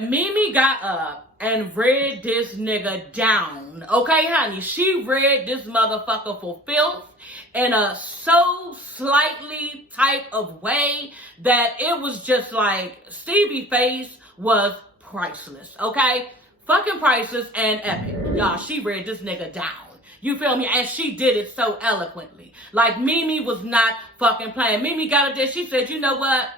Mimi got up and read this nigga down. Okay, honey? She read this motherfucker for filth in a so slightly type of way that it was just like Stevie face was priceless. Okay? Fucking priceless and epic. Y'all, she read this nigga down. You feel me? And she did it so eloquently. Like, Mimi was not fucking playing. Mimi got up there. She said, you know what?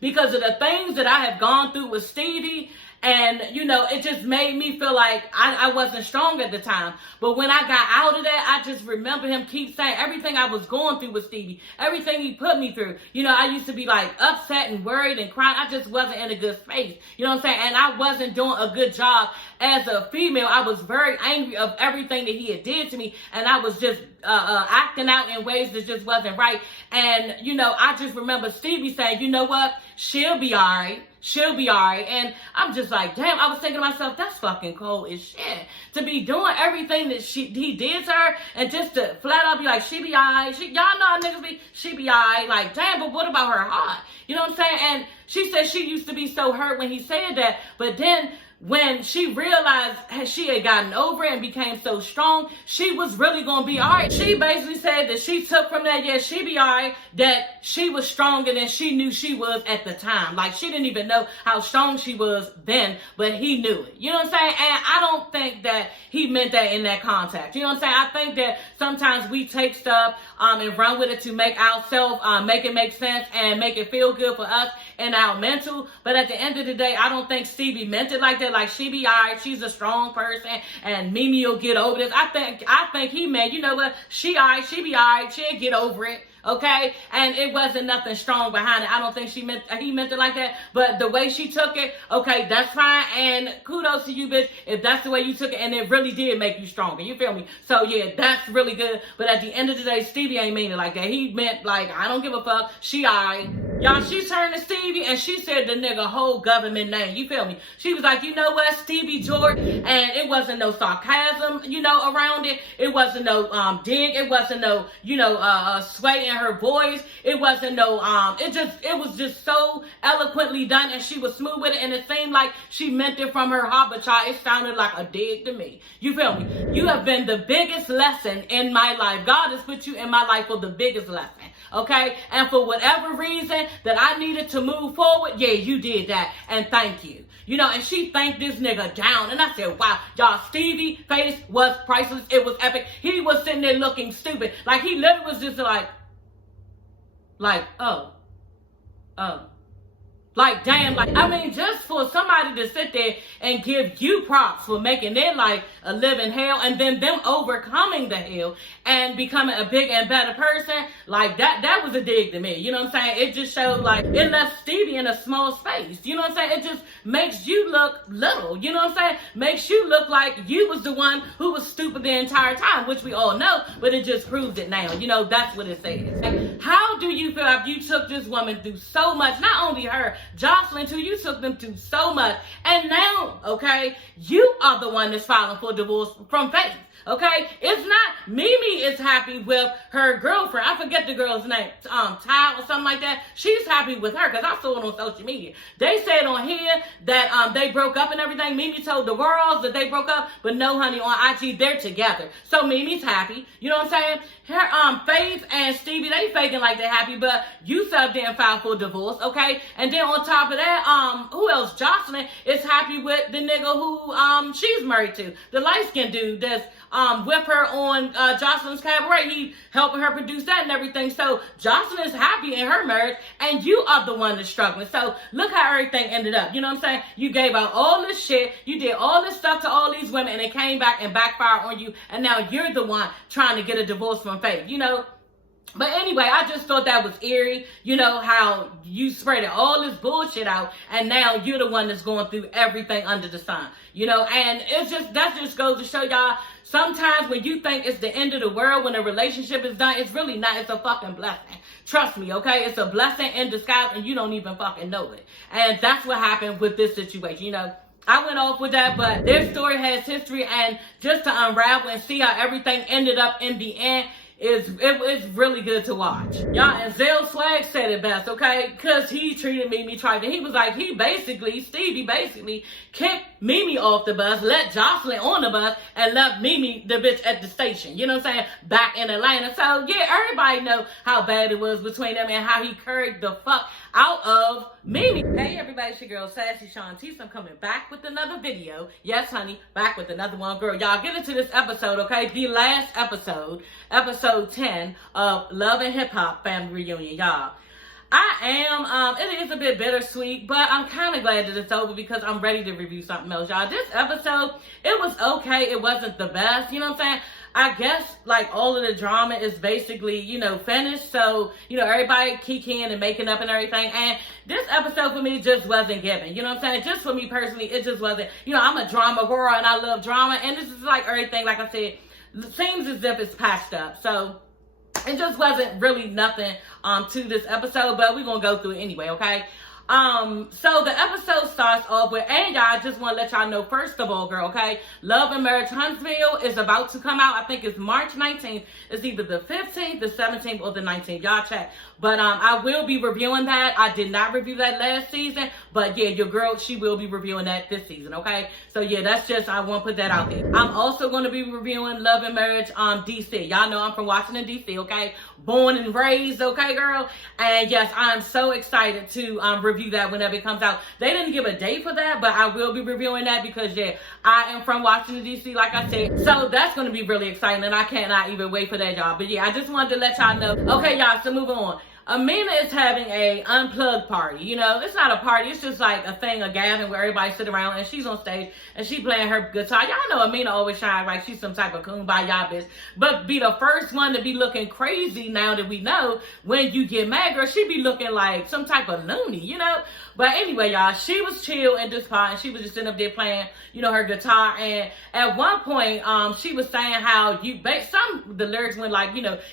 Because of the things that I have gone through with Stevie, and, you know, it just made me feel like I wasn't strong at the time. But when I got out of that, I just remember him keep saying everything I was going through with Stevie, everything he put me through. You know, I used to be like upset and worried and crying. I just wasn't in a good space. You know what I'm saying? And I wasn't doing a good job as a female. I was very angry of everything that he had did to me. And I was just acting out in ways that just wasn't right. And, you know, I just remember Stevie saying, you know what? She'll be all right. She'll be all right. And I'm just like, damn, I was thinking to myself, that's fucking cold as shit. To be doing everything that he did to her and just to flat out be like, she be all right. Y'all know how niggas be, she be all right. Like, damn, but what about her heart? You know what I'm saying? And she said she used to be so hurt when he said that. But then when she realized she had gotten over it and became so strong, she was really going to be all right. She basically said that she took from that, yeah, she be all right, that she was stronger than she knew she was at the time. Like, she didn't even know how strong she was then, but he knew it. You know what I'm saying? And I don't think that he meant that in that context. You know what I'm saying? I think that sometimes we take stuff and run with it to make ourselves, make it make sense and make it feel good for us and our mental. But at the end of the day, I don't think Stevie meant it like that. Like, she be all right, she's a strong person, and Mimi will get over this. I think he meant, you know what, she all right, she be all right, she'll get over it. Okay, and it wasn't nothing strong behind it. I don't think he meant it like that. But the way she took it, okay, that's fine. And kudos to you, bitch, if that's the way you took it, and it really did make you stronger. You feel me? So yeah, that's really good. But at the end of the day, Stevie ain't mean it like that. He meant like, I don't give a fuck. She alright. Y'all, she turned to Stevie and she said the nigga whole government name. You feel me? She was like, you know what, Stevie George, and it wasn't no sarcasm, you know, around it. It wasn't no dig. It wasn't no, you know, sway in her voice. It wasn't no it was just so eloquently done, and she was smooth with it, and it seemed like she meant it from her heart. But y'all, it sounded like a dig to me. You feel me? You have been the biggest lesson in my life. God has put you in my life for the biggest lesson. Okay? And for whatever reason that I needed to move forward, yeah, you did that. And thank you. You know, and she thanked this nigga down. And I said, wow, y'all, Stevie face was priceless. It was epic. He was sitting there looking stupid. Like, he literally was just like, oh. Like, damn, like, I mean, just for somebody to sit there and give you props for making their life a living hell, and then them overcoming the hell and becoming a big and better person, like, that was a dig to me. You know what I'm saying? It just showed, like, it left Stevie in a small space. You know what I'm saying? It just makes you look little. You know what I'm saying? Makes you look like you was the one who was stupid the entire time, which we all know, but it just proves it now. You know, that's what it says. Like, how do you feel after you took this woman through so much? Not only her, Jocelyn too, you took them through so much. And now, okay, you are the one that's filing for divorce from Faith. Okay, it's not Mimi is happy with her girlfriend. I forget the girl's name, Ty or something like that. She's happy with her because I saw it on social media. They said on here that they broke up and everything. Mimi told the world that they broke up, but no, honey, on IG they're together. So Mimi's happy. You know what I'm saying? Her Faith and Stevie, they faking like they're happy, but you sat there and filed for divorce, okay? And then on top of that, who else? Jocelyn is happy with the nigga who she's married to, the light-skinned dude that's with her on Jocelyn's Cabaret. He helping her produce that and everything. So Jocelyn is happy in her marriage, and you are the one that's struggling. So look how everything ended up. You know what I'm saying? You gave out all this shit. You did all this stuff to all these women, and it came back and backfired on you. And now you're the one trying to get a divorce from Faith. You know? But anyway, I just thought that was eerie, you know, how you spread all this bullshit out, and now you're the one that's going through everything under the sun, you know, and it's just, that just goes to show y'all, sometimes when you think it's the end of the world, when a relationship is done, it's really not. It's a fucking blessing. Trust me, okay? It's a blessing in disguise, and you don't even fucking know it. And that's what happened with this situation, you know. I went off with that, but their story has history, and just to unravel and see how everything ended up in the end, it's really good to watch. Y'all, and Zell Swag said it best, okay? Because he treated Mimi trifling. He was like, Stevie basically kicked Mimi off the bus, let Jocelyn on the bus, and left Mimi, the bitch, at the station. You know what I'm saying? Back in Atlanta. So, yeah, everybody know how bad it was between them and how he curried the fuck out of Mimi. Hey, everybody, it's your girl, sassyshawntice. I'm coming back with another video. Yes, honey, back with another one. Girl, y'all, get into this episode, okay? The last episode, episode 10 of Love and Hip Hop Family Reunion, y'all. It is a bit bittersweet, but I'm kind of glad that it's over because I'm ready to review something else, y'all. This episode, it was okay. It wasn't the best, you know what I'm saying? I guess, like, all of the drama is basically, finished. So, everybody kikiing and making up and everything. And this episode for me just wasn't given. You know what I'm saying? Just for me personally, it just wasn't. I'm a drama girl and I love drama. And this is like everything, like I said, seems as if it's patched up. So it just wasn't really nothing to this episode, but we're gonna go through it anyway, okay? So the episode starts off with, and y'all, I just want to let y'all know, first of all, girl, okay, Love and Marriage Huntsville is about to come out. I think it's March 19th. It's either the 15th, the 17th, or the 19th. Y'all check. But I will be reviewing that. I did not review that last season, but yeah, your girl, she will be reviewing that this season, okay? So yeah, that's just, I want to put that out there. I'm also going to be reviewing Love and Marriage DC. Y'all know I'm from Washington, DC, okay? Born and raised, okay, girl? And yes, I'm so excited to review that whenever it comes out. They didn't give a date for that, but I will be reviewing that because, yeah, I am from Washington, D.C., like I said. So that's going to be really exciting, and I cannot even wait for that, y'all. But, yeah, I just wanted to let y'all know. Okay, y'all, so moving on. Amina is having a unplugged party. It's not a party. It's just like a thing, a gathering where everybody sit around and she's on stage and she playing her guitar. Y'all know Amina always shines like she's some type of kumbaya bitch. But be the first one to be looking crazy now that we know when you get mad, girl, she be looking like some type of loony, But anyway, y'all, she was chill in this part and she was just sitting up there playing, her guitar. And at one point, she was saying how the lyrics went like,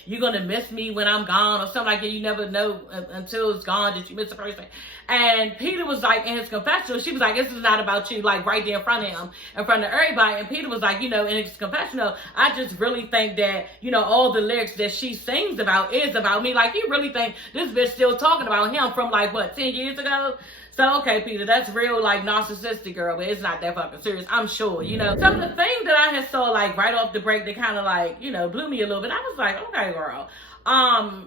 you're going to miss me when I'm gone or something like that. You never know until it's gone that you miss a person. And Peter was like, in his confessional, she was like, this is not about you, like right there in front of him, in front of everybody. And Peter was like, in his confessional, I just really think that, all the lyrics that she sings about is about me. Like, you really think this bitch still talking about him from like, what, 10 years ago? So, okay, Peter, that's real, like, narcissistic, girl, but it's not that fucking serious, I'm sure, So the thing that I had saw, like, right off the break that kind of, like, blew me a little bit, I was like, okay, girl.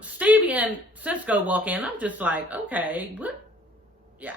Stevie and Cisco walk in, I'm just like, okay, what? Yeah,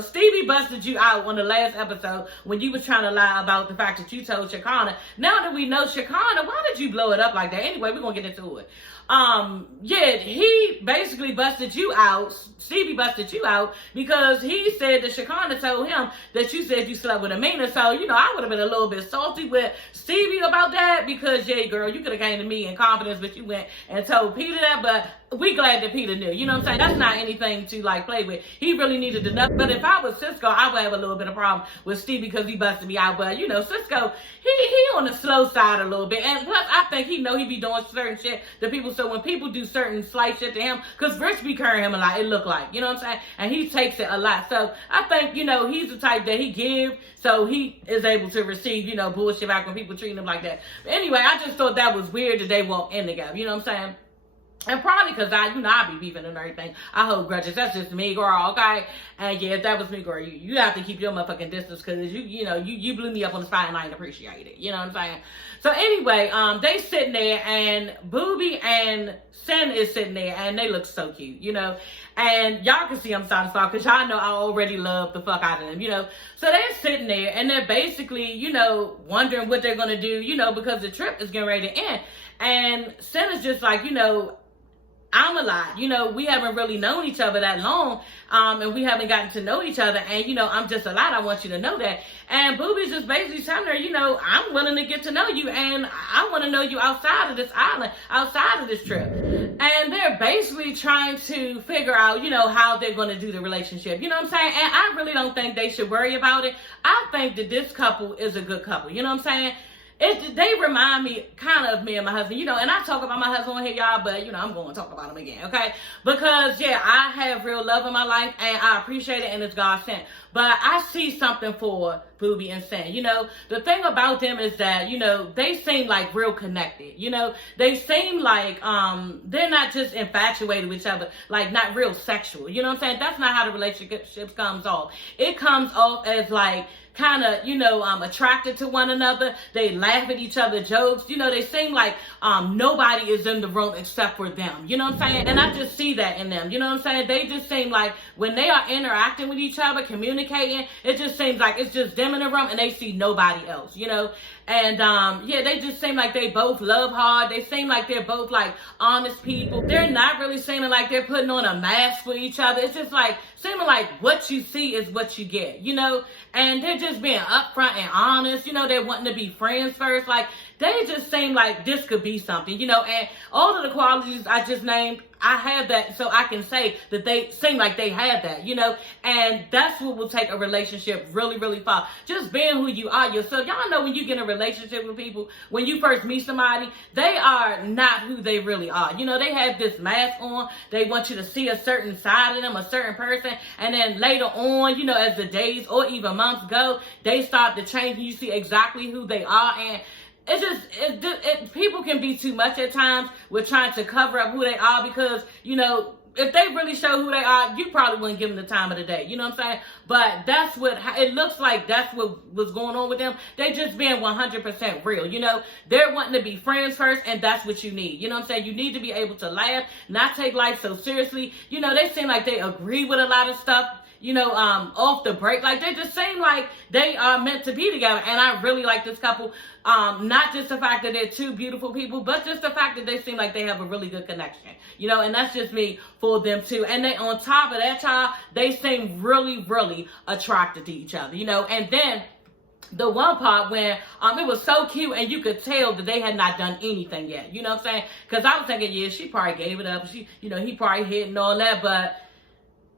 Stevie busted you out on the last episode when you was trying to lie about the fact that you told Shekinah. Now that we know Shekinah, why did you blow it up like that? Anyway, we're going to get into it. Yeah, he basically busted you out. Stevie busted you out because he said that Shekinah told him that you said you slept with Amina. So, I would have been a little bit salty with Stevie about that because, yeah, girl, you could have came to me in confidence, but you went and told Peter that. But we glad that Peter knew. You know what I'm saying? That's not anything to, like, play with. He really needed to know. But if I was Cisco, I would have a little bit of problem with Stevie because he busted me out. But, Cisco, he on the slow side a little bit. And plus, I think he know he be doing certain shit to people. So when people do certain slight shit to him, because Rich be carrying him a lot, it look like, you know what I'm saying? And he takes it a lot. So I think, he's the type that he give, so he is able to receive, bullshit back when people treat him like that. But anyway, I just thought that was weird that they walked in together, you know what I'm saying? And probably because I be beefing and everything. I hold grudges. That's just me, girl, okay? And yeah, if that was me, girl, you have to keep your motherfucking distance because you blew me up on the spot and I ain't appreciate it. You know what I'm saying? So anyway, they sitting there and Booby and Sin is sitting there and they look so cute, And y'all can see I'm starting to talk because y'all know I already love the fuck out of them, So they're sitting there and they're basically, wondering what they're going to do, because the trip is getting ready to end. And Sin is just like, I'm a lot. We haven't really known each other that long, and we haven't gotten to know each other. And, I'm just a lot. I want you to know that. And Booby's just basically telling her, I'm willing to get to know you, and I want to know you outside of this island, outside of this trip. And they're basically trying to figure out, how they're going to do the relationship. You know what I'm saying? And I really don't think they should worry about it. I think that this couple is a good couple. You know what I'm saying? They remind me kind of me and my husband, and I talk about my husband here, y'all, but I'm going to talk about him again, okay? Because yeah, I have real love in my life and I appreciate it and it's God sent. But I see something for Boobie and Sin. The thing about them is that, they seem like real connected. They seem like they're not just infatuated with each other, like not real sexual. You know what I'm saying? That's not how the relationship comes off. It comes off as like kind of, attracted to one another. They laugh at each other jokes. They seem like nobody is in the room except for them. You know what I'm saying? And I just see that in them. You know what I'm saying? They just seem like when they are interacting with each other, communicating, it just seems like it's just them in the room and they see nobody else, And yeah, they just seem like they both love hard. They seem like they're both like honest people. They're not really seeming like they're putting on a mask for each other. It's just like seeming like what you see is what you get, And they're just being upfront and honest. They're wanting to be friends first. Like they just seem like this could be something, And all of the qualities I just named, I have that, so I can say that they seem like they have that, And that's what will take a relationship really, really far. Just being who you are yourself. Y'all know when you get in a relationship with people, when you first meet somebody, they are not who they really are. They have this mask on. They want you to see a certain side of them, a certain person. And then later on, as the days or even months go, they start to change and you see exactly who they are. And it's just, people can be too much at times with trying to cover up who they are because, if they really show who they are, you probably wouldn't give them the time of the day. You know what I'm saying? But that's what, it looks like that's what was going on with them. They just being 100% real. They're wanting to be friends first and that's what you need. You know what I'm saying? You need to be able to laugh, not take life so seriously. They seem like they agree with a lot of stuff. Off the break. Like, they just seem like they are meant to be together. And I really like this couple. Not just the fact that they're two beautiful people, but just the fact that they seem like they have a really good connection. And that's just me for them too. And they, on top of that, y'all, they seem really, really attracted to each other, And then the one part when it was so cute and you could tell that they had not done anything yet. You know what I'm saying? Because I was thinking, yeah, she probably gave it up. He probably hit and all that, but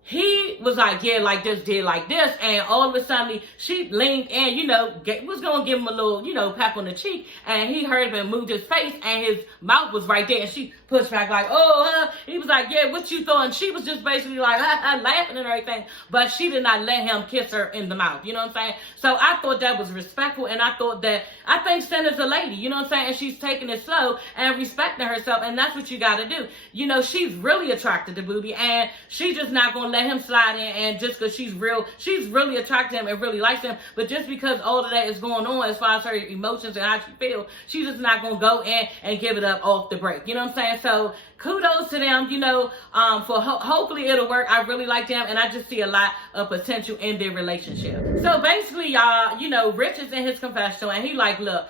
he was like, yeah, like this, did like this. And all of a sudden, she leaned in, was going to give him a little, pat on the cheek. And he heard him and moved his face and his mouth was right there. And she pushed back like, he was like, yeah, what you thought? And she was just basically like, laughing and everything. But she did not let him kiss her in the mouth. You know what I'm saying? So I thought that was respectful. And I think Sin is a lady. You know what I'm saying? And she's taking it slow and respecting herself. And that's what you got to do. She's really attracted to Boobie. And she's just not going to let him slide in, and just because she's really attracted to him and really likes him, but just because all of that is going on as far as her emotions and how she feels, she's just not going to go in and give it up off the break. You know what I'm saying? So kudos to them, for hopefully it'll work. I really like them, and I just see a lot of potential in their relationship. So basically, y'all, Rich is in his confessional, and he like, look,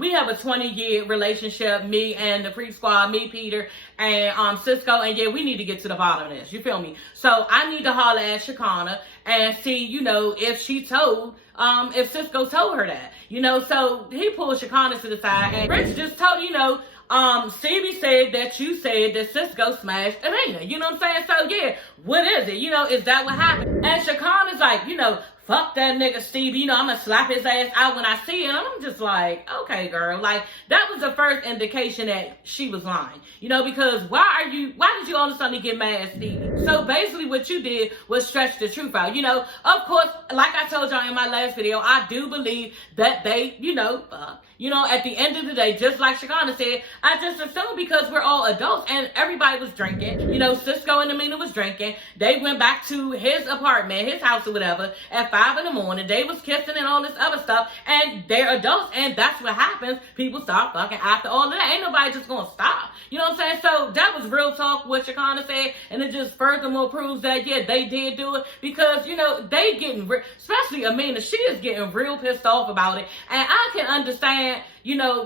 we have a 20-year relationship, me and the Freak Squad, me, Peter, and Cisco, and yeah, we need to get to the bottom of this. You feel me? So I need to holler at Shakana and see, if she told, if Cisco told her that, So he pulled Shakana to the side, and Rich just told, CB said that you said that Cisco smashed Elena. You know what I'm saying? So yeah, what is it? Is that what happened? And Shakana's like, fuck that nigga Stevie, I'm gonna slap his ass out when I see him. I'm just like, okay, girl, like that was the first indication that she was lying, because why did you all of a sudden get mad at Stevie? So basically what you did was stretch the truth out, of course, like I told y'all in my last video, I do believe that they, at the end of the day, just like Shakana said, I just assumed because we're all adults and everybody was drinking, Cisco and Amina was drinking, they went back to his apartment, his house or whatever, at 5 a.m, they was kissing and all this other stuff, and they're adults, and that's what happens. People start fucking after all of that. Ain't nobody just gonna stop. You know what I'm saying? So that was real talk, what Shakana said, and it just furthermore proves that, yeah, they did do it, because, they getting, especially Amina, she is getting real pissed off about it, and I can understand,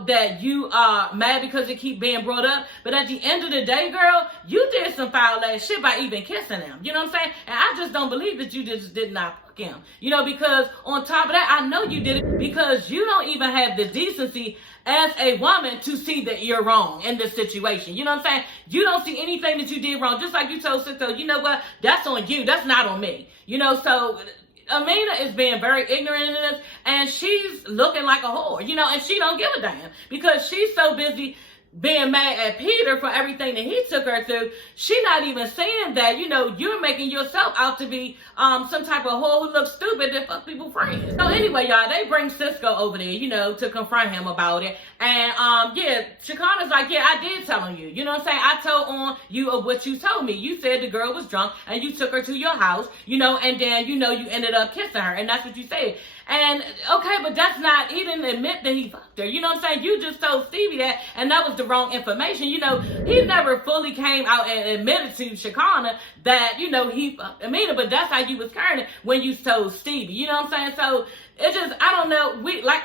that you are mad because it keep being brought up, but at the end of the day, girl, you did some foul ass shit by even kissing him. You know what I'm saying? And I just don't believe that you just did not fuck him. Because on top of that, I know you did it because you don't even have the decency as a woman to see that you're wrong in this situation. You know what I'm saying? You don't see anything that you did wrong. Just like you told Cisco, you know what? That's on you. That's not on me. So Amina is being very ignorant in this, and and she's looking like a whore, you know, and she don't give a damn because she's so busy being mad at Peter for everything that he took her through. She not even saying that, you know, you're making yourself out to be some type of whore who looks stupid that fuck people friends. So anyway, y'all, they bring Cisco over there, you know, to confront him about it. And yeah, Shakana's like, yeah, I did tell on you. You know what I'm saying? I told on you of what you told me. You said the girl was drunk and you took her to your house, you know, and then, you know, you ended up kissing her, and that's what you said. And okay, but that's not, he didn't admit that he fucked her. You know what I'm saying? You just told Stevie that, and that was the wrong information. You know, he never fully came out and admitted to Shakana that, you know, he fucked Amina, but that's how you was carrying it when you told Stevie. You know what I'm saying? So it just, I don't know,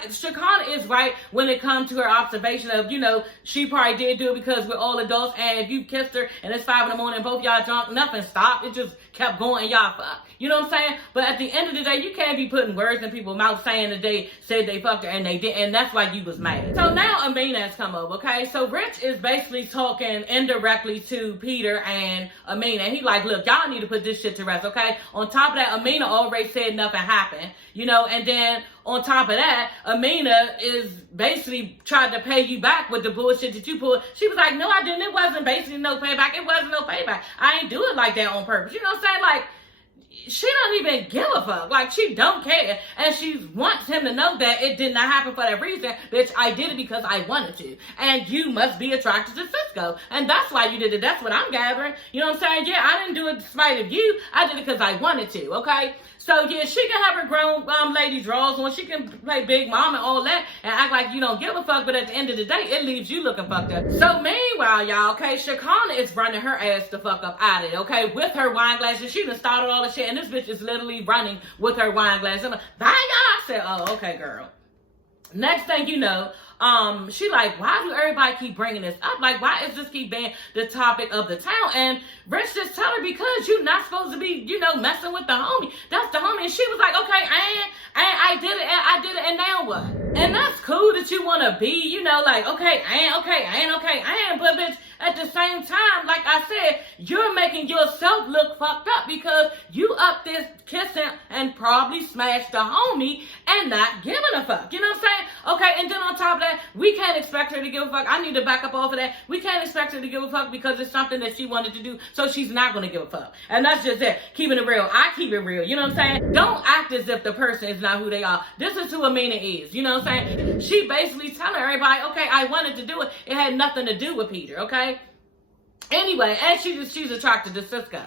Shakana is right when it comes to her observation of, you know, she probably did do it because we're all adults, and if you kissed her and it's 5 a.m. and both y'all drunk, nothing stopped. It just kept going and y'all fucked. You know what I'm saying? But at the end of the day, you can't be putting words in people's mouth saying that they said they fucked her and they didn't, and that's why you was mad. So now Amina has come over, okay? So Rich is basically talking indirectly to Peter and Amina. And he like, look, y'all need to put this shit to rest, okay? On top of that, Amina already said nothing happened, you know, and then on top of that, Amina is basically trying to pay you back with the bullshit that you pulled. She was like, no, I didn't. It wasn't basically no payback. It wasn't no payback. I ain't do it like that on purpose. You know what I'm saying? Like, she don't even give a fuck. Like, she don't care. And she wants him to know that it did not happen for that reason. Bitch, I did it because I wanted to. And you must be attracted to Cisco. And that's why you did it. That's what I'm gathering. You know what I'm saying? Yeah, I didn't do it despite of you. I did it because I wanted to, okay? So, yeah, she can have her grown lady draws on. She can play big mom and all that and act like you don't give a fuck. But at the end of the day, it leaves you looking fucked up. So, meanwhile, y'all, okay, Shakana is running her ass the fuck up out of it, okay, with her wine glasses. She done started all the shit, and this bitch is literally running with her wine glasses. I'm like, bye, y'all. I said, oh, okay, girl. Next thing you know, she like, why do everybody keep bringing this up? Like, why is this keep being the topic of the town? And Rich just tell her, because you're not supposed to be, you know, messing with the homie. That's the homie. And she was like, okay, I did it, and now what? And that's cool that you want to be, you know, like, okay, but bitch, at the same time, like I said, you're making yourself look fucked up because you up this kissing and probably smashed the homie and not giving a fuck. You know what I'm saying? Okay, and then on top of that, we can't expect her to give a fuck. I need to back up off of that. We can't expect her to give a fuck because it's something that she wanted to do, so she's not going to give a fuck. And that's just it. Keeping it real. I keep it real. You know what I'm saying? Don't act as if the person is not who they are. This is who Amina is. You know what I'm saying? She basically telling everybody, okay, I wanted to do it. It had nothing to do with Peter, okay? Anyway, and she's attracted to Cisco.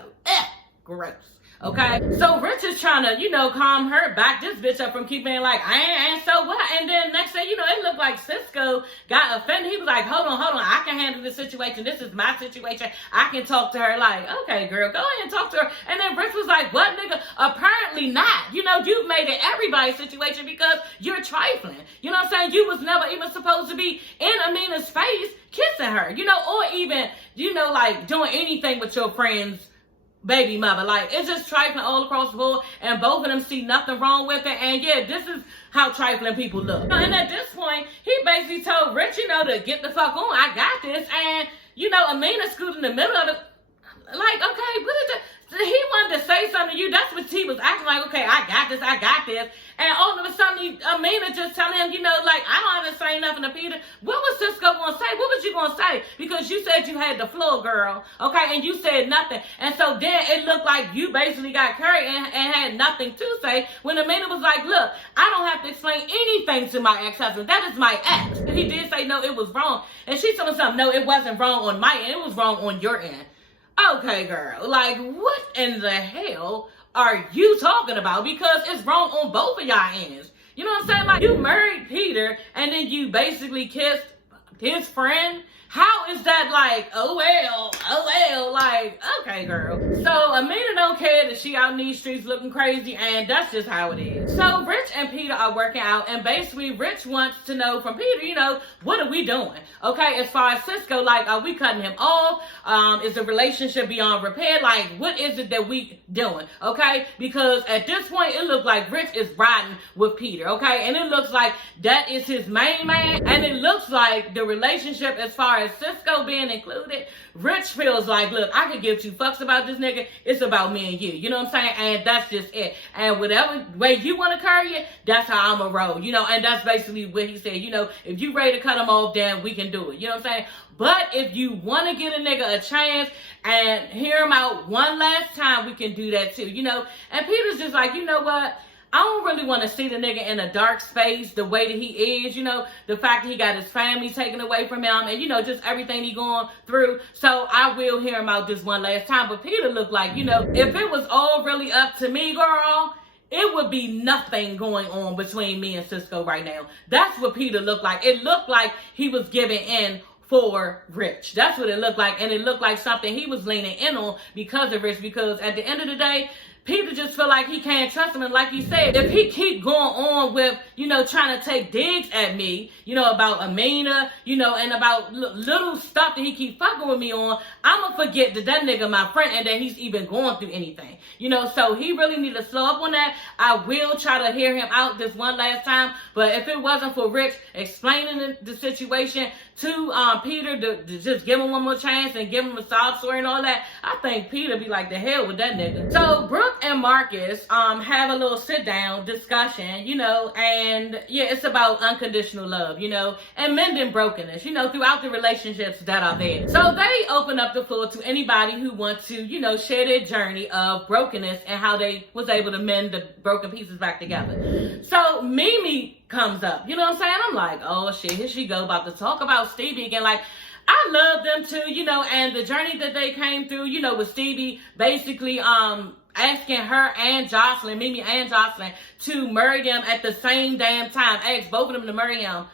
Gross. Okay? So Rich is trying to, you know, calm her, back this bitch up from keeping like, I ain't so what? And then next thing, you know, it looked like Cisco got offended. He was like, hold on, I can handle this situation. This is my situation. I can talk to her. Like, okay, girl, go ahead and talk to her. And then Rich was like, what, nigga? Apparently not. You know, you've made it everybody's situation because you're trifling. You know what I'm saying? You was never even supposed to be in Amina's face kissing her, you know, or even, you know, like doing anything with your friend's baby mother. Like, it's just trifling all across the board, and both of them see nothing wrong with it. And yeah, this is how trifling people look. And at this point, he basically told Rich, you know, to get the fuck on. I got this. And, you know, Amina scooted in the middle of it. Like, okay, what is that? He wanted to say something to you. That's what he was acting like. Okay, I got this. And all of a sudden, Amina just telling him, you know, like, I don't have to say nothing to Peter. What was Cisco going to say? What was you going to say? Because you said you had the floor, girl. Okay, and you said nothing. And so then it looked like you basically got carried and had nothing to say. When Amina was like, look, I don't have to explain anything to my ex-husband. That is my ex. And he did say, no, it was wrong. And she told him something. No, it wasn't wrong on my end. It was wrong on your end. Okay, girl, like, what in the hell are you talking about? Because it's wrong on both of y'all ends. You know what I'm saying? Like, you married Peter, and then you basically kissed his friend. How is that like, oh well, like, okay, girl. So Amina don't care that she out in these streets looking crazy, and that's just how it is. So Rich and Peter are working out, and basically Rich wants to know from Peter, you know, what are we doing? Okay, as far as Cisco, like, are we cutting him off? Is the relationship beyond repair? Like, what is it that we doing? Okay, because at this point, it looks like Rich is riding with Peter, okay? And it looks like that is his main man, and it looks like the relationship as far as as Cisco being included, Rich feels like, look, I could give two fucks about this nigga. It's about me and you. You know what I'm saying? And that's just it. And whatever way you want to carry it, that's how I'm going to roll. You know, and that's basically what he said. You know, if you ready to cut him off, then we can do it. You know what I'm saying? But if you want to get a nigga a chance and hear him out one last time, we can do that too. You know, and Peter's just like, you know what? I don't really want to see the nigga in a dark space the way that he is, you know, the fact that he got his family taken away from him and, you know, just everything he going through. So I will hear him out just one last time. But Peter looked like, you know, if it was all really up to me, girl, it would be nothing going on between me and Cisco right now. That's what Peter looked like. It looked like he was giving in for Rich. That's what it looked like. And it looked like something he was leaning in on because of Rich. Because at the end of the day, Peter just feel like he can't trust him. And like he said, if he keep going on with, you know, trying to take digs at me, you know, about Amina, you know, and about little stuff that he keep fucking with me on, I'm going to forget that nigga my friend and that he's even going through anything. You know, so he really need to slow up on that. I will try to hear him out this one last time. But if it wasn't for Rich explaining the situation to Peter to just give him one more chance and give him a sob story and all that, I think Peter be like, the hell with that nigga. So Brooke and Marcus have a little sit down discussion, you know, and yeah, it's about unconditional love, you know, and mending brokenness, you know, throughout the relationships that are there. So they open up the floor to anybody who wants to, you know, share their journey of brokenness and how they was able to mend the broken pieces back together. So Mimi comes up, you know what I'm saying? I'm like, oh shit, here she go, about to talk about Stevie again. Like, I love them too, you know, and the journey that they came through, you know, with Stevie basically asking her and Jocelyn, Mimi and Jocelyn, to marry them at the same damn time. Asked both of them to marry him.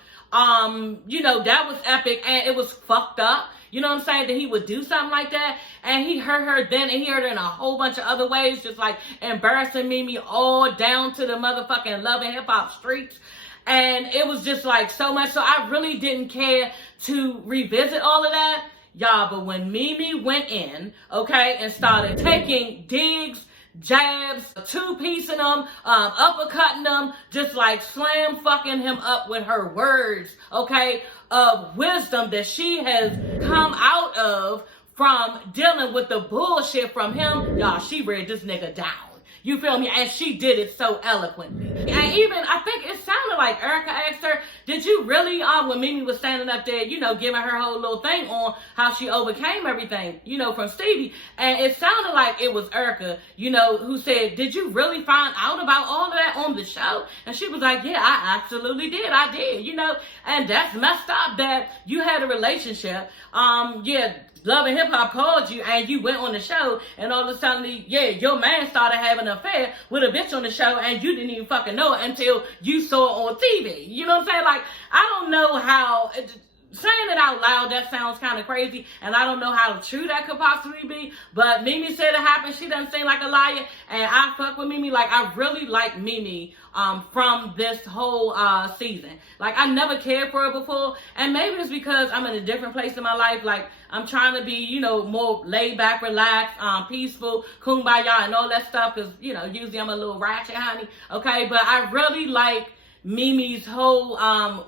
You know, that was epic and it was fucked up. You know what I'm saying? That he would do something like that. And he hurt her then, and he hurt her in a whole bunch of other ways, just like embarrassing Mimi all down to the motherfucking Love and Hip Hop streets. And it was just like so much. So I really didn't care to revisit all of that. Y'all, but when Mimi went in, okay, and started taking digs, jabs, two-piecing them, uppercutting them, just like slam fucking him up with her words, okay, of wisdom that she has come out of from dealing with the bullshit from him. Y'all, she read this nigga down. You feel me? And she did it so eloquently. And even, I think it sounded like Erica asked her, did you really, when Mimi was standing up there, you know, giving her whole little thing on how she overcame everything, you know, from Stevie. And it sounded like it was Erica, you know, who said, did you really find out about all of that on the show? And she was like, yeah, I absolutely did. I did, you know, and that's messed up that you had a relationship. Yeah, Love and Hip Hop called you and you went on the show and all of a sudden, yeah, your man started having an affair with a bitch on the show and you didn't even fucking know it until you saw it on TV. You know what I'm saying? Like, I don't know how, saying it out loud, that sounds kind of crazy, and I don't know how true that could possibly be, but Mimi said it happened. She doesn't seem like a liar, and I fuck with Mimi. Like, I really like Mimi from this whole season. Like, I never cared for her before, and maybe it's because I'm in a different place in my life. Like, I'm trying to be, you know, more laid back, relaxed, peaceful, kumbaya, and all that stuff, because, you know, usually I'm a little ratchet, honey, okay? But I really like Mimi's whole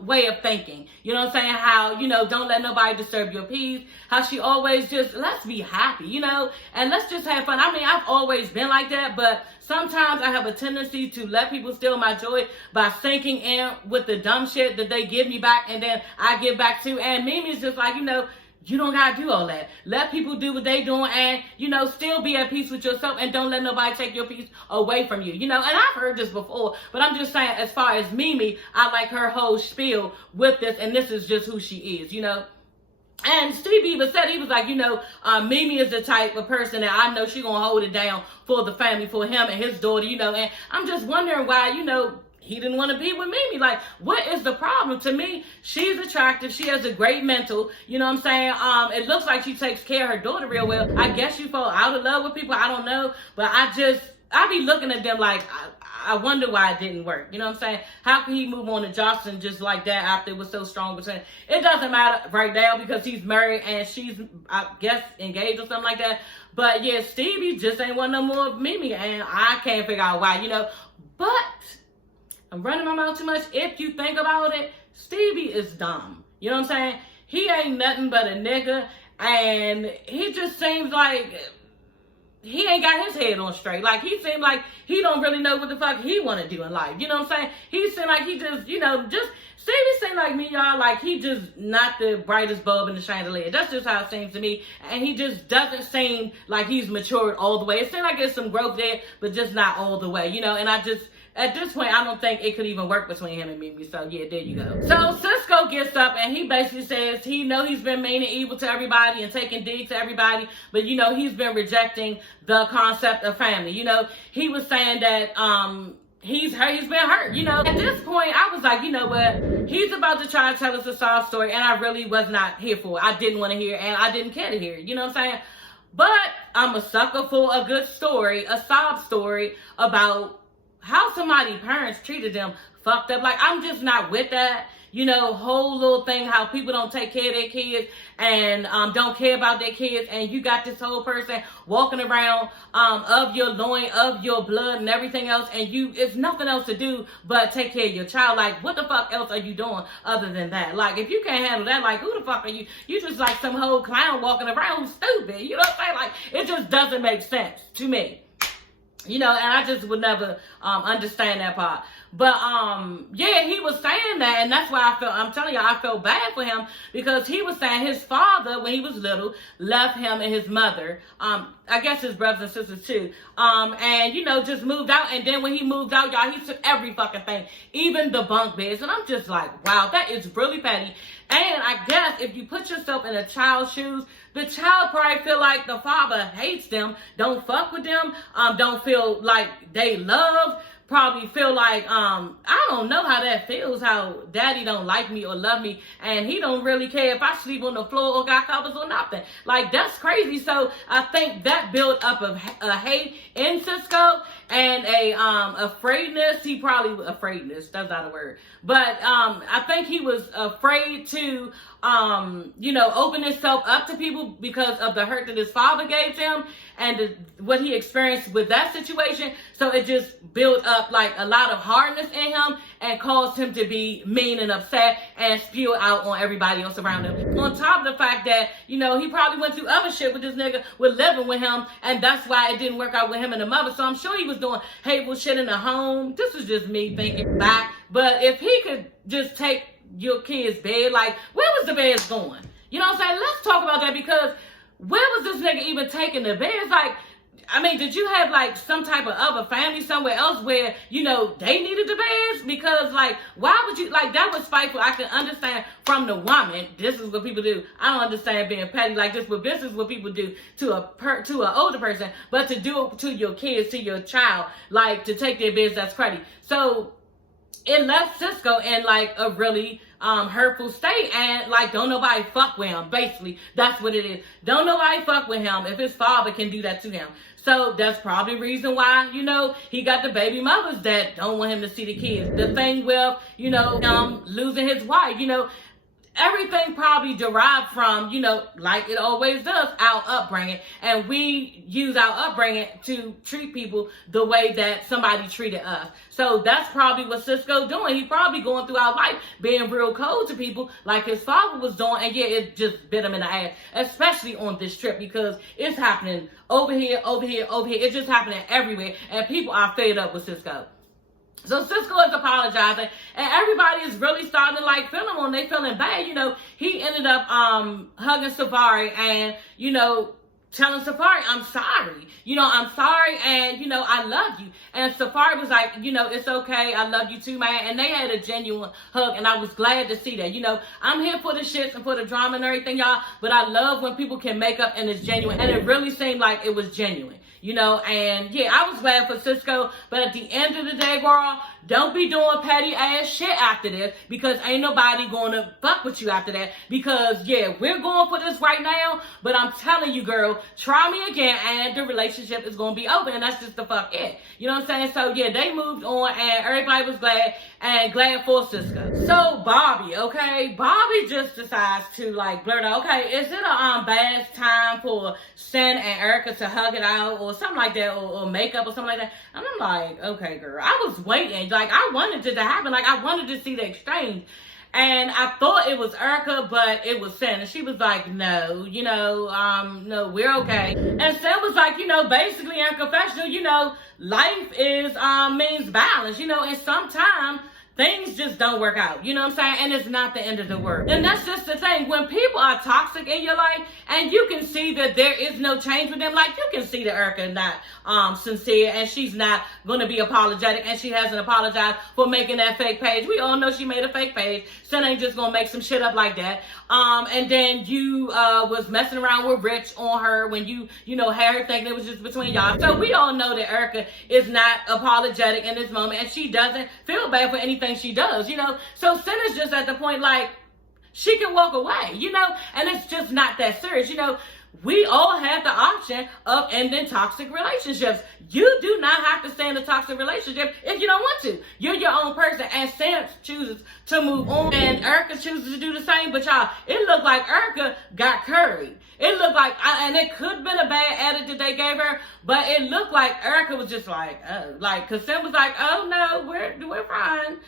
way of thinking. You know what I'm saying? How, you know, don't let nobody disturb your peace. How she always just, let's be happy, you know, and let's just have fun. I mean, I've always been like that, but sometimes I have a tendency to let people steal my joy by sinking in with the dumb shit that they give me back and then I give back to. And Mimi's just like, you know, you don't gotta do all that. Let people do what they doing and, you know, still be at peace with yourself and don't let nobody take your peace away from you. You know, and I've heard this before, but I'm just saying, as far as Mimi, I like her whole spiel with this, and this is just who she is, you know. And Steve even said, he was like, you know, Mimi is the type of person that I know she gonna hold it down for the family, for him and his daughter, you know. And I'm just wondering why, you know, he didn't want to be with Mimi. Like, what is the problem? To me, she's attractive. She has a great mental. You know what I'm saying? It looks like she takes care of her daughter real well. I guess you fall out of love with people. I don't know. But I be looking at them like, I wonder why it didn't work. You know what I'm saying? How can he move on to Jocelyn just like that after it was so strong between? It doesn't matter right now because he's married and she's, I guess, engaged or something like that. But yeah, Stevie just ain't want no more of Mimi. And I can't figure out why, you know. But I'm running my mouth too much. If you think about it, Stevie is dumb. You know what I'm saying? he ain't nothing but a nigga, and he just seems like he ain't got his head on straight. Like, he seemed like he don't really know what the fuck he want to do in life. You know what I'm saying? He seemed like he just, Stevie seemed like me, y'all. Like, he just not the brightest bulb in the chandelier. That's just how it seems to me. And he just doesn't seem like he's matured all the way. It seems like there's some growth there, but just not all the way, And I just, at this point, I don't think it could even work between him and Mimi. So, yeah, there you go. So, Cisco gets up and he basically says he's been mean and evil to everybody and taking digs to everybody. But, he's been rejecting the concept of family. He was saying that he's been hurt. At this point, I was like, you know what? He's about to try to tell us a sob story. And I really was not here for it. I didn't want to hear it. And I didn't care to hear it. You know what I'm saying? But I'm a sucker for a good story, a sob story about how somebody's parents treated them fucked up. Like, I'm just not with that, whole little thing, how people don't take care of their kids and don't care about their kids. And you got this whole person walking around of your loin, of your blood and everything else. And it's nothing else to do but take care of your child. Like, what the fuck else are you doing other than that? Like, if you can't handle that, like, who the fuck are you? You just like some whole clown walking around who's stupid. You know what I'm saying? Like, it just doesn't make sense to me. And I just would never understand that part. But, yeah, he was saying that, and that's why I'm telling y'all, I felt bad for him, because he was saying his father, when he was little, left him and his mother, I guess his brothers and sisters too, and, just moved out. And then when he moved out, y'all, he took every fucking thing, even the bunk beds. And I'm just like, wow, that is really petty. And I guess if you put yourself in a child's shoes, the child probably feel like the father hates them, don't fuck with them, don't feel like they love, probably feel like, I don't know how that feels, how daddy don't like me or love me, and he don't really care if I sleep on the floor or got covers or nothing. Like, that's crazy. So I think that built up a hate in Cisco and a afraidness. Afraidness, that's not a word. But I think he was afraid to open himself up to people because of the hurt that his father gave him and what he experienced with that situation. So it just built up like a lot of hardness in him and caused him to be mean and upset and spew out on everybody else around him. On top of the fact that, he probably went through other shit with this nigga, with living with him, and that's why it didn't work out with him and the mother. So I'm sure he was doing hateful shit in the home. This is just me thinking back. But if he could just take your kid's bed, like, where was the beds going? You know what I'm saying? Let's talk about that, because where was this nigga even taking the beds? Like, I mean, did you have like some type of other family somewhere else where, they needed the beds? Because, like, why would you, like, that was spiteful. I can understand from the woman, this is what people do. I don't understand being petty like this, but this is what people do to an older person. But to do it to your kids, to your child, like, to take their beds, that's crazy. So it left Cisco in like a really hurtful state, and like, don't nobody fuck with him. Basically, that's what it is. Don't nobody fuck with him if his father can do that to him. So that's probably the reason why, he got the baby mothers that don't want him to see the kids. The thing with, losing his wife, everything probably derived from, like it always does, our upbringing. And we use our upbringing to treat people the way that somebody treated us. So that's probably what Cisco doing. He probably going through our life being real cold to people like his father was doing. And yeah, it just bit him in the ass, especially on this trip, because it's happening over here, over here, over here. It's just happening everywhere. And people are fed up with Cisco. So Cisco is apologizing, and everybody is really starting to like feel him on. They feeling bad. He ended up hugging Safari and, telling Safari, I'm sorry. I'm sorry, and, I love you. And Safari was like, it's okay. I love you too, man. And they had a genuine hug, and I was glad to see that. I'm here for the shits and for the drama and everything, y'all, but I love when people can make up and it's genuine. And it really seemed like it was genuine. And yeah, I was glad for Cisco, but at the end of the day, girl, don't be doing petty ass shit after this, because ain't nobody gonna fuck with you after that. Because yeah, we're going for this right now, but I'm telling you, girl, try me again and the relationship is gonna be over, and that's just the fuck it. You know what I'm saying? So yeah, they moved on and everybody was glad, and glad for Cisco. So Bobby, okay, Bobby just decides to like blurt out, okay, is it a bad time for Sin and Erica to hug it out or something like that, or makeup or something like that? And I'm like, okay, girl, I was waiting. Like, I wanted it to happen. Like, I wanted to see the exchange. And I thought it was Erica, but it was Sin. And she was like, no, no, we're okay. And Sin was like, basically in confessional, life is, means balance, and sometimes things just don't work out, you know what I'm saying? And it's not the end of the world. And that's just the thing. When people are toxic in your life and you can see that there is no change with them, like you can see that Erica is not sincere and she's not going to be apologetic and she hasn't apologized for making that fake page. We all know she made a fake page. Sin ain't just going to make some shit up like that. And then you was messing around with Rich on her when you had her thinking it was just between y'all. So we all know that Erica is not apologetic in this moment and she doesn't feel bad for anything she does, So Sin is just at the point like she can walk away, and it's just not that serious, We all have the option of ending toxic relationships. You do not have to stay in a toxic relationship if you don't want to. You're your own person, and Sam chooses to move on, and Erica chooses to do the same. But y'all, it looked like Erica got curried. It looked like, and it could have been a bad edit that they gave her, but it looked like Erica was just like, oh, because Sam was like, oh no, we're fine,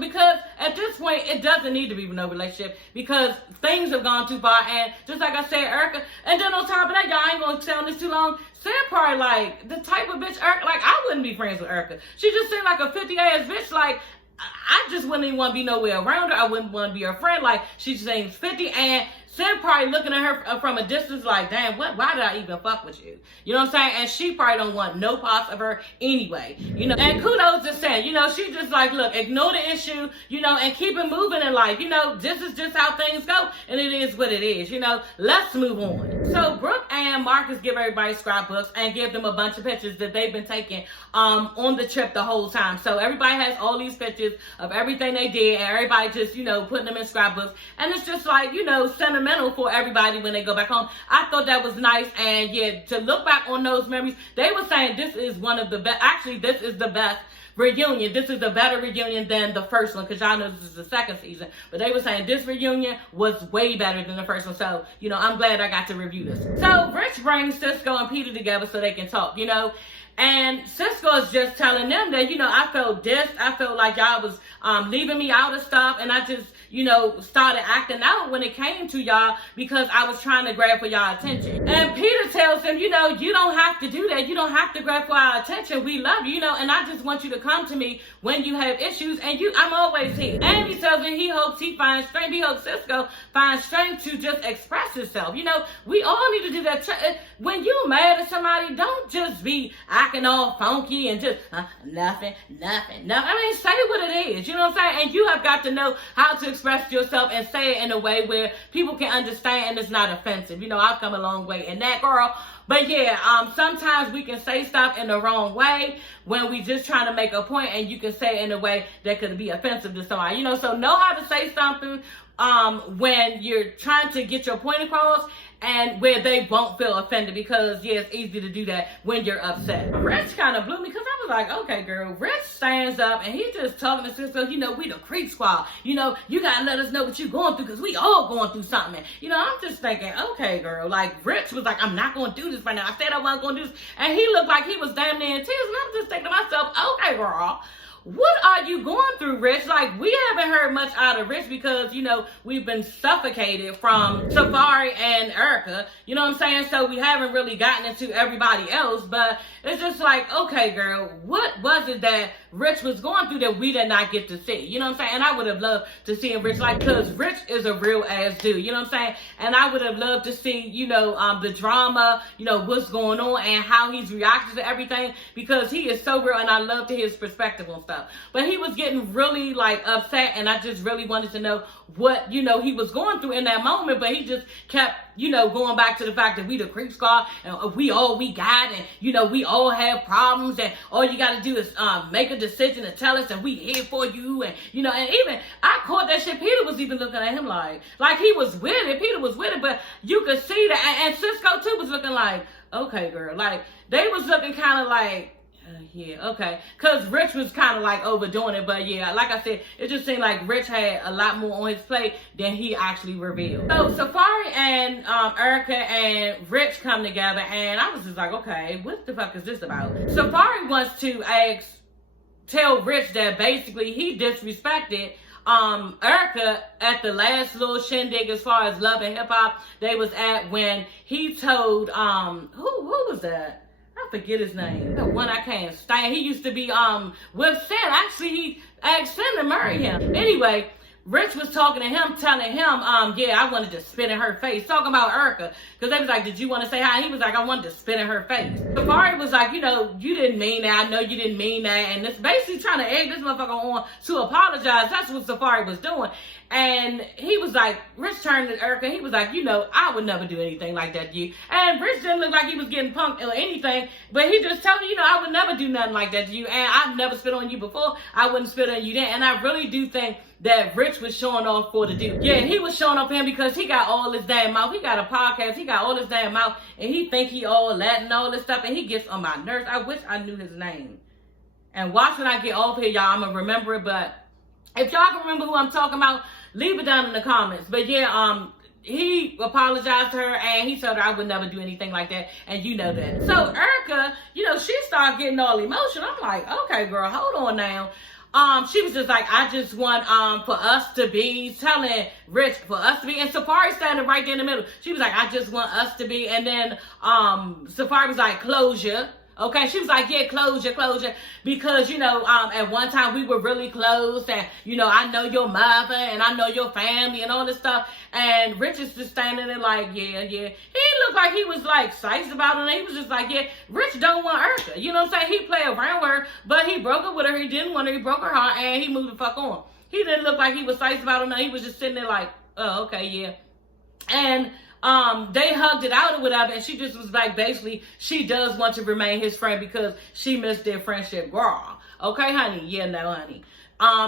because at this point it doesn't need to be no relationship because things have gone too far, and just like I said, Erica, and then on top of that, y'all ain't gonna stay on this too long. Sam probably like the type of bitch Erica, like I wouldn't be friends with Erica. She just seemed like a 50-ass bitch, like. I just wouldn't even want to be nowhere around her. I wouldn't want to be her friend. Like, she seems 50, and Sam probably looking at her from a distance like, damn, why did I even fuck with you? You know what I'm saying? And she probably don't want no parts of her anyway. And kudos to Sam. She just like, look, ignore the issue, and keep it moving in life. This is just how things go, and it is what it is. Let's move on. So Brooke and Marcus give everybody scrapbooks and give them a bunch of pictures that they've been taking on the trip the whole time. So everybody has all these pictures of everything they did, and everybody just, putting them in scrapbooks. And it's just like, sentimental for everybody when they go back home. I thought that was nice. And yeah, to look back on those memories, they were saying this is one of the best. Actually, this is the best reunion. This is a better reunion than the first one, because y'all know this is the second season. But they were saying this reunion was way better than the first one. So, I'm glad I got to review this. So Rich brings Cisco and Peter together so they can talk, And Cisco is just telling them that, I felt dissed. I felt like y'all was leaving me out of stuff. And I just, started acting out when it came to y'all because I was trying to grab for y'all attention. And Peter tells him, you don't have to do that. You don't have to grab for our attention. We love you, and I just want you to come to me when you have issues. And I'm always here. And he tells him he hopes he finds strength. He hopes Cisco finds strength to just express himself. We all need to do that. When you mad at somebody, don't just be acting all funky and just nothing. I mean, say what it is. You know what I'm saying? And you have got to know how to express yourself and say it in a way where people can understand and it's not offensive. I've come a long way in that, girl. But yeah, sometimes we can say stuff in the wrong way when we just trying to make a point, and you can say it in a way that could be offensive to somebody. So know how to say something when you're trying to get your point across, and where they won't feel offended, because it's easy to do that when you're upset. Rich kind of blew me because I was like, okay, girl. Rich stands up and he just talking to Cisco, we the creep squad. You gotta let us know what you're going through because we all going through something. I'm just thinking, okay, girl. Like, Rich was like, I'm not going to do this right now. I said I wasn't going to do this. And he looked like he was damn near in tears. And I'm just thinking to myself, okay, girl. What are you going through, Rich? Like, we haven't heard much out of Rich because, we've been suffocated from Safari and Erica. You know what I'm saying? So we haven't really gotten into everybody else. But it's just like, okay, girl, what was it that Rich was going through that we did not get to see? You know what I'm saying? And I would have loved to see him, Rich, because Rich is a real ass dude. You know what I'm saying? And I would have loved to see, the drama, what's going on and how he's reacted to everything, because he is so real and I love to hear his perspective on stuff. But he was getting really like upset, and I just really wanted to know what, he was going through in that moment. But he just kept, going back to the fact that we the creep squad and we all we got, and, we all have problems, and all you got to do is make a decision and tell us, and we here for you. And, and even I caught that shit. Peter was even looking at him like he was with it. Peter was with it, but you could see that. And Cisco too was looking like, okay, girl. Like, they was looking kind of like, yeah, okay. Because Rich was kind of like overdoing it. But yeah, like I said, it just seemed like Rich had a lot more on his plate than he actually revealed. So Safari and Erica and Rich come together, and I was just like, okay, what the fuck is this about? Safari wants to tell Rich that basically he disrespected Erica at the last little shindig as far as Love and Hip Hop they was at, when he told who was that? I forget his name. The one I can't stand. He used to be with Sin. Actually, he asked Sin to marry him. Anyway, Rich was talking to him, telling him, yeah, I wanted to spit in her face. Talking about Erica. Because they was like, did you want to say hi? He was like, I wanted to spit in her face. Safari was like, you know, you didn't mean that. I know you didn't mean that. And it's basically trying to egg this motherfucker on to apologize. That's what Safari was doing. And he was like, Rich turned to Erica. He was like, you know, I would never do anything like that to you. And Rich didn't look like he was getting punked or anything. But he just told me, you know, I would never do nothing like that to you. And I've never spit on you before. I wouldn't spit on you then. And I really do think that Rich was showing off for the dude. Yeah, he was showing off for him because he got all this damn mouth. He got a podcast. He got all this damn mouth. And he think he all Latin and all this stuff. And he gets on my nerves. I wish I knew his name. And watch when I get off here, y'all. I'm going to remember it. But if y'all can remember who I'm talking about, leave it down in the comments. But yeah, he apologized to her and he told her I would never do anything like that. And you know that. So Erica, you know, she started getting all emotional. I'm like, okay, girl, hold on now. She was just like, I just want for us to be, telling Rich for us to be, and Safari standing right there in the middle. She was like, I just want us to be, and then Safari was like, closure. Okay, she was like, yeah, closure, because, you know, at one time we were really close, and, you know, I know your mother, and I know your family, and all this stuff, and Rich is just standing there like, yeah. He looked like he was, like, psyched about it, and he was just like, yeah, Rich don't want Erica, you know what I'm saying? He played around with her, but he broke up with her, he didn't want her, he broke her heart, and he moved the fuck on. He didn't look like he was psyched about it, no, he was just sitting there like, oh, okay, yeah. And they hugged it out or whatever, and she just was like, basically, she does want to remain his friend because she missed their friendship. Girl, okay, honey? Yeah, no, honey.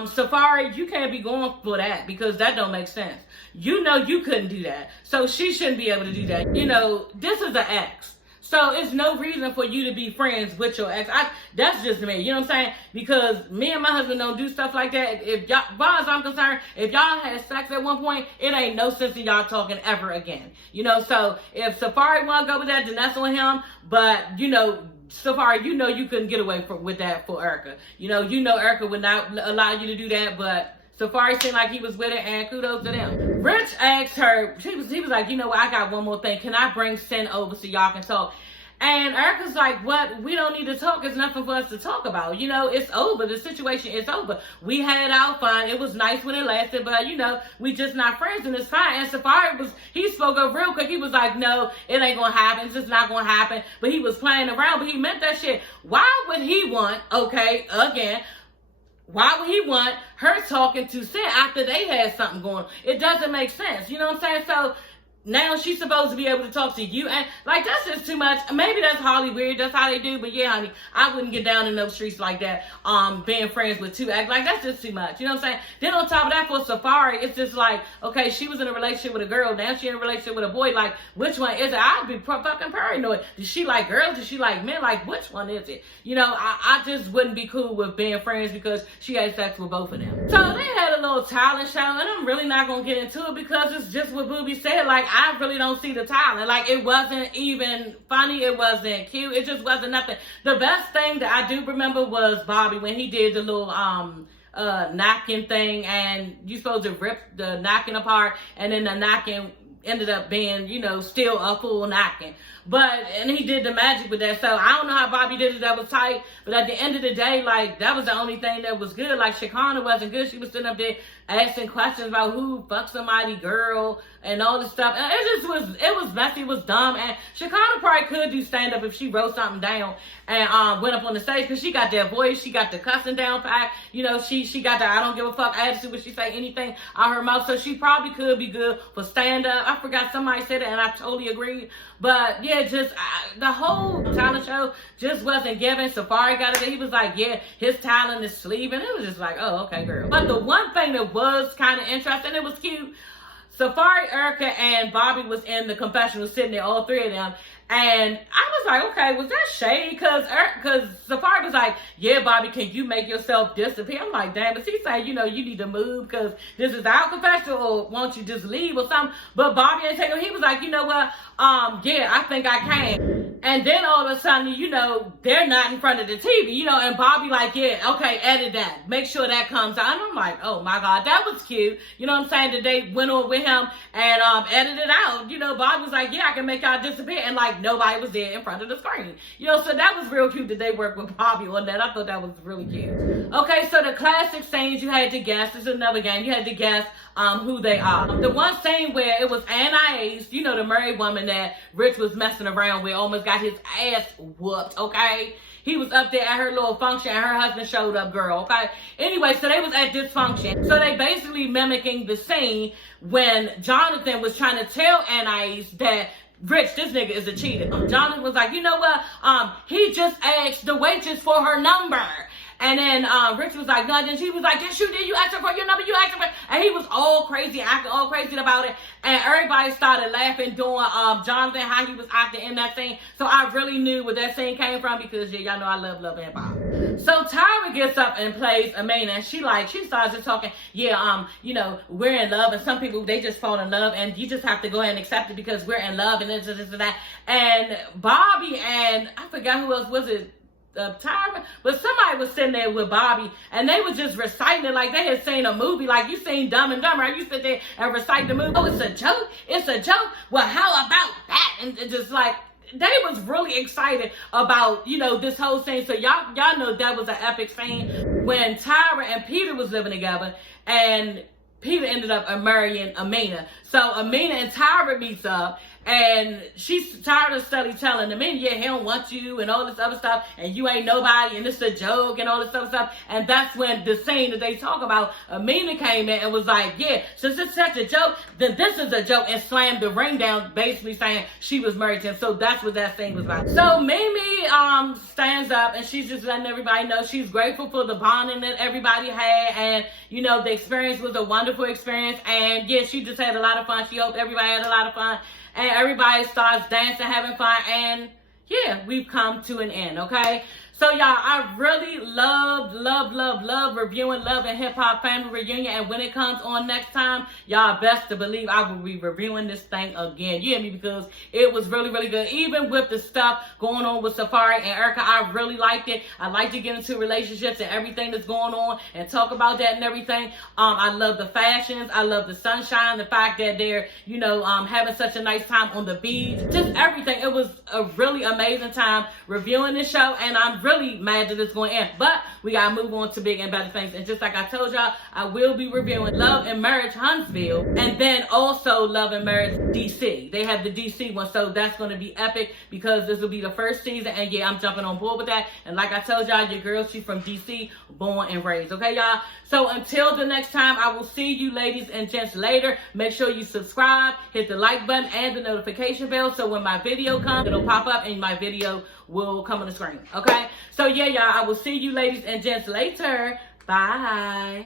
Safari, you can't be going for that because that don't make sense. You know you couldn't do that, so she shouldn't be able to do that. You know, this is an ex. So it's no reason for you to be friends with your ex. That's just me, you know what I'm saying? Because me and my husband don't do stuff like that. If y'all, as far as I'm concerned, if y'all had sex at one point, it ain't no sense in y'all talking ever again. You know, so if Safari want to go with that, then that's on him. But, you know, Safari, you know you couldn't get away with that for Erica. You know Erica would not allow you to do that, but Safari seemed like he was with it, and kudos to them. Rich asked her, he was like, you know what, I got one more thing. Can I bring Sin over so y'all can talk? And Erica's like, what? We don't need to talk. It's nothing for us to talk about. You know, it's over. The situation is over. We had our fun. It was nice when it lasted, but, you know, we just not friends, and it's fine. And Safari he spoke up real quick. He was like, no, it ain't going to happen. It's just not going to happen. But he was playing around, but he meant that shit. Why would he want, okay, again, why would he want her talking to Sin after they had something going? It doesn't make sense. You know what I'm saying? So now she's supposed to be able to talk to you, and like that's just too much. Maybe that's Holly weird, that's how they do, but yeah, honey, I wouldn't get down in those streets like that, being friends with two act like that's just too much, you know what I'm saying? Then on top of that, for Safari, it's just like, okay, she was in a relationship with a girl, now she's in a relationship with a boy, like, which one is it? I'd be fucking paranoid. Does she like girls? Does she like men? Like, which one is it? You know, I just wouldn't be cool with being friends because she had sex with both of them. So they had a little talent show, and I'm really not gonna get into it because it's just what Booby said. Like, I really don't see the talent. Like, it wasn't even funny. It wasn't cute. It just wasn't nothing. The best thing that I do remember was Bobby when he did the little napkin thing, and you supposed to rip the napkin apart, and then the napkin ended up being, you know, still a full napkin. And he did the magic with that. So I don't know how Bobby did it. That was tight. But at the end of the day, like, that was the only thing that was good. Like, Shakana wasn't good. She was sitting up there asking questions about who fucked somebody, girl, and all this stuff. And it was messy. It was dumb. And Shakana probably could do stand-up if she wrote something down and went up on the stage, because she got that voice. She got the cussing down pack. You know, she got the I don't give a fuck attitude when she say anything out her mouth. So she probably could be good for stand-up. I forgot somebody said it, and I totally agreed. But yeah, just the whole talent show just wasn't given. Safari got it. He was like, yeah, his talent is sleeving. It was just like, oh, okay, girl. But the one thing that was kind of interesting, it was cute. Safari, Erica, and Bobby was in the confessional sitting there, all three of them. And I was like, okay, was that shade? Cause Safari was like, yeah, Bobby, can you make yourself disappear? I'm like, damn, but she's saying, you know, you need to move because this is our confessional, or won't you just leave or something? But Bobby didn't take it. He was like, you know what? Yeah, I think I can. And then all of a sudden, you know, they're not in front of the TV, you know, and Bobby like, yeah, okay, edit that. Make sure that comes out. And I'm like, oh my God, that was cute. You know what I'm saying? That they went on with him and edited out. You know, Bobby was like, yeah, I can make y'all disappear. And like, nobody was there in front of the screen. You know, so that was real cute that they worked with Bobby on that. I thought that was really cute. Okay, so the classic scenes you had to guess. This is another game. You had to guess who they are. The one scene where it was Anais, you know, the married woman that Rich was messing around with, almost got his ass whooped, okay? He was up there at her little function and her husband showed up, girl, okay? Anyway, so they was at this function. So they basically mimicking the scene when Jonathan was trying to tell Anais that Rich, this nigga is a cheater. Jonathan was like, you know what? He just asked the waitress for her number. And then Rich was like, no, then she was like, yes, you did. You asked her for your number. You asked her for. And he was all crazy, acting all crazy about it. And everybody started laughing doing Jonathan, how he was acting in that scene. So I really knew where that scene came from because, yeah, y'all know I love hip hop. So Tyra gets up and plays Amina. And she starts just talking, yeah, you know, we're in love. And some people, they just fall in love. And you just have to go ahead and accept it because we're in love. And this and that. And Bobby and I forgot who else was it. Tyra, but somebody was sitting there with Bobby and they were just reciting it like they had seen a movie, like you seen Dumb and Dumber. You sit there and recite the movie. Oh, it's a joke. It's a joke. Well, how about that? And just like they was really excited about, you know, this whole scene. So y'all know that was an epic scene when Tyra and Peter was living together and Peter ended up marrying Amina. So Amina and Tyra meets up. And she's tired of study telling the men, yeah, he don't want you and all this other stuff, and you ain't nobody, and it's a joke and all this other stuff. And that's when the scene that they talk about, Amina came in and was like, yeah, since it's such a joke, then this is a joke, and slammed the ring down, basically saying she was married to him. So that's what that scene was about. So Mimi stands up and she's just letting everybody know she's grateful for the bonding that everybody had, and you know, the experience was a wonderful experience, and yeah, she just had a lot of fun. She hoped everybody had a lot of fun. And everybody starts dancing, having fun, and yeah, we've come to an end, okay? So y'all, I really love reviewing Love and Hip Hop Family Reunion. And when it comes on next time, y'all best to believe I will be reviewing this thing again. You hear me? Because it was really good. Even with the stuff going on with Safari and Erica, I really liked it. I like to get into relationships and everything that's going on and talk about that and everything. I love the fashions. I love the sunshine. The fact that they're, you know, having such a nice time on the beach. Just everything. It was a really amazing time reviewing this show. And I'm really mad that it's going to end, but we gotta move on to big and better things. And just like I told y'all, I will be reviewing Love and Marriage Huntsville, and then also Love and Marriage DC. They have the DC one, so that's going to be epic because this will be the first season, and yeah, I'm jumping on board with that. And like I told y'all, your girl, she's from DC, born and raised. Okay, y'all? So until the next time, I will see you ladies and gents later. Make sure you subscribe, hit the like button and the notification bell, so when my video comes, it'll pop up and my video will come on the screen. Okay? So yeah, y'all, I will see you ladies and gents later. Bye.